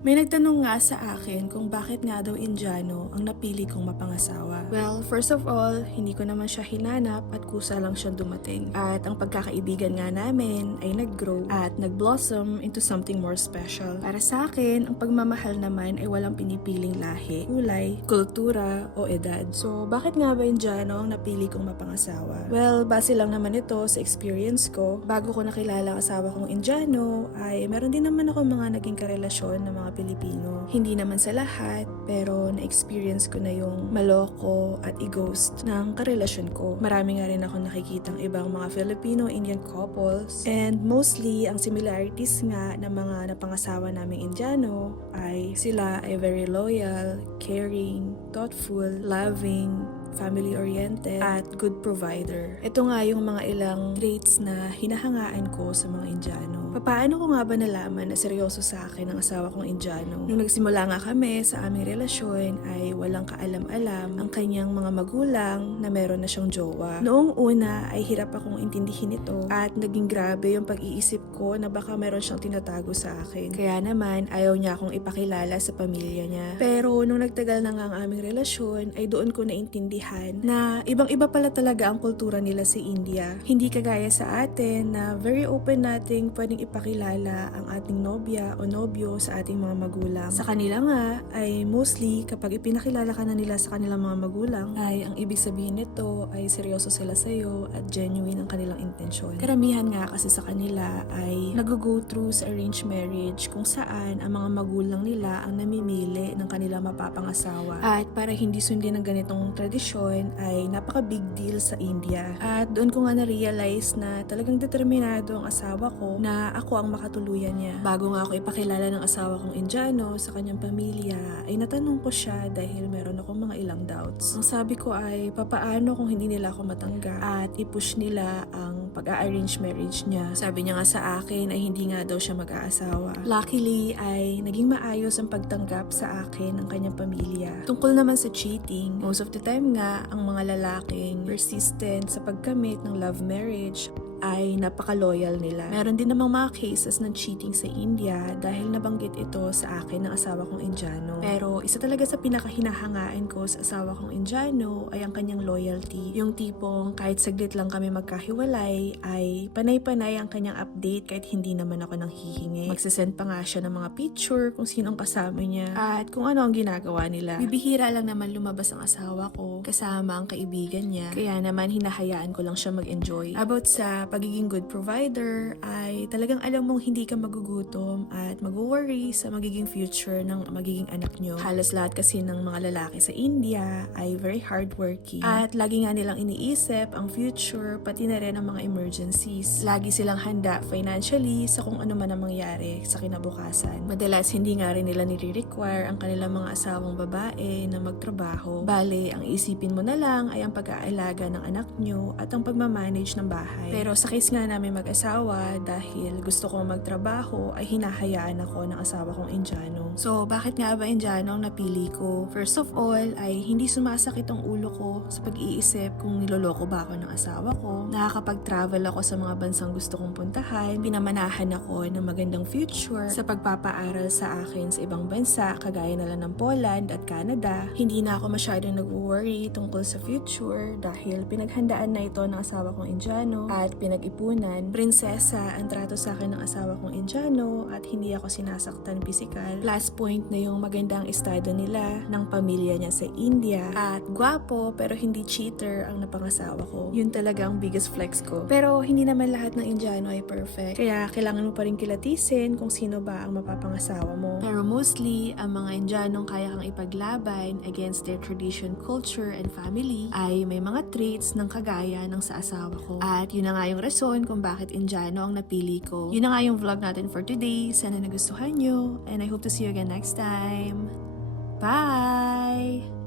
May nagtanong nga sa akin kung bakit nga daw Indiano ang napili kong mapangasawa. Well, first of all, hindi ko naman siya hinanap at kusa lang siyang dumating. At ang pagkakaibigan nga namin ay nag-grow at nag-blossom into something more special. Para sa akin, ang pagmamahal naman ay walang pinipiling lahi, kulay, kultura o edad. So, bakit nga ba Indiano ang napili kong mapangasawa? Well, base lang naman ito sa experience ko. Bago ko nakilala ang asawa kong Indiano, ay meron din naman ako mga naging karelasyon na mga Pilipino. Hindi naman sa lahat, pero na-experience ko na yung maloko at i-ghost ng karelasyon ko. Marami nga rin ako nakikitang ibang mga Filipino-Indian couples. And mostly, ang similarities nga ng mga napangasawa naming Indiano ay sila ay very loyal, caring, thoughtful, loving, family-oriented, at good provider. Ito nga yung mga ilang traits na hinahangaan ko sa mga Indiano. Paano ko nga ba nalaman na seryoso sa akin ang asawa kong Indiano? Nung nagsimula nga kami sa aming relasyon ay walang kaalam-alam ang kanyang mga magulang na meron na siyang jowa. Noong una ay hirap akong intindihin ito at naging grabe yung pag-iisip ko na baka meron siyang tinatago sa akin. Kaya naman ayaw niya akong ipakilala sa pamilya niya. Pero nung nagtagal na nga ang aming relasyon ay doon ko naintindihan na ibang-iba pala talaga ang kultura nila sa India. Hindi kagaya sa atin na very open nating pwedeng ipakilala ang ating nobya o nobyo sa ating mga magulang. Sa kanila nga ay mostly kapag ipinakilala ka na nila sa kanilang mga magulang ay ang ibig sabihin nito ay seryoso sila sa'yo at genuine ang kanilang intensyon. Karamihan nga kasi sa kanila ay nag-go through sa arranged marriage kung saan ang mga magulang nila ang namimili ng kanilang mapapangasawa. At para hindi sundin ang ganitong tradisyon ay napaka big deal sa India. At doon ko nga na-realize na talagang determinado ang asawa ko na ako ang makatuluyan niya. Bago nga ako ipakilala ng asawa kong Indiano sa kanyang pamilya, ay natanong ko siya dahil meron akong mga ilang doubts. Ang sabi ko ay, papaano kung hindi nila ako matanggap at i-push nila ang pag-a-arrange marriage niya. Sabi niya nga sa akin ay hindi nga daw siya mag-aasawa. Luckily ay naging maayos ang pagtanggap sa akin ng kanyang pamilya. Tungkol naman sa cheating, most of the time nga ang mga lalaking persistent sa pagkamit ng love marriage ay napaka-loyal nila. Meron din namang mga cases ng cheating sa India dahil nabanggit ito sa akin ng asawa kong Indiano. Pero isa talaga sa pinakahinahangaan ko sa asawa kong Indiano ay ang kanyang loyalty. Yung tipong kahit saglit lang kami magkahiwalay ay panay-panay ang kanyang update kahit hindi naman ako nang hihingi. Magsasend pa nga siya ng mga picture kung sinong kasama niya at kung ano ang ginagawa nila. Bibihira lang naman lumabas ang asawa ko kasama ang kaibigan niya. Kaya naman hinahayaan ko lang siya mag-enjoy. About sa pagiging good provider ay talagang alam mong hindi ka magugutom at mag-worry sa magiging future ng magiging anak nyo. Halos lahat kasi ng mga lalaki sa India ay very hardworking at lagi nga nilang iniisip ang future pati na rin ang mga emergencies. Lagi silang handa financially sa kung ano man ang mangyari sa kinabukasan. Madalas hindi nga rin nila nire-require ang kanilang mga asawang babae na magtrabaho. Bale, ang isipin mo na lang ay ang pag-aalaga ng anak nyo at ang pagmamanage ng bahay. Pero sa case nga namin mag-asawa, dahil gusto kong magtrabaho, ay hinahayaan ako ng asawa kong Indiano. So, bakit nga ba Indiano ang napili ko? First of all, ay hindi sumasakit ang ulo ko sa pag-iisip kung niloloko ba ako ng asawa ko. Nakakapag-travel ako sa mga bansang gusto kong puntahan. Pinamanahan ako ng magandang future sa pagpapaaral sa akin sa ibang bansa, kagaya na lang ng Poland at Canada. Hindi na ako masyadong nag-worry tungkol sa future dahil pinaghandaan na ito ng asawa kong Indiano at pinag-ipunan. Prinsesa ang trato sa akin ng asawa kong Indiano at hindi ako sinasaktan pisikal. Last point na yung magandang estado nila ng pamilya niya sa India at gwapo pero hindi cheater ang napangasawa ko. Yun talaga ang biggest flex ko. Pero hindi naman lahat ng Indiano ay perfect. Kaya kailangan mo pa rin kilatisin kung sino ba ang mapapangasawa mo. Pero mostly, ang mga Indianong kaya kang ipaglaban against their tradition, culture, and family ay may mga traits ng kagaya ng sa asawa ko. At yun na nga yung rason kung bakit Indiano ang napili ko. Yun na nga yung vlog natin for today. Sana nagustuhan nyo and I hope to see you again next time. Bye!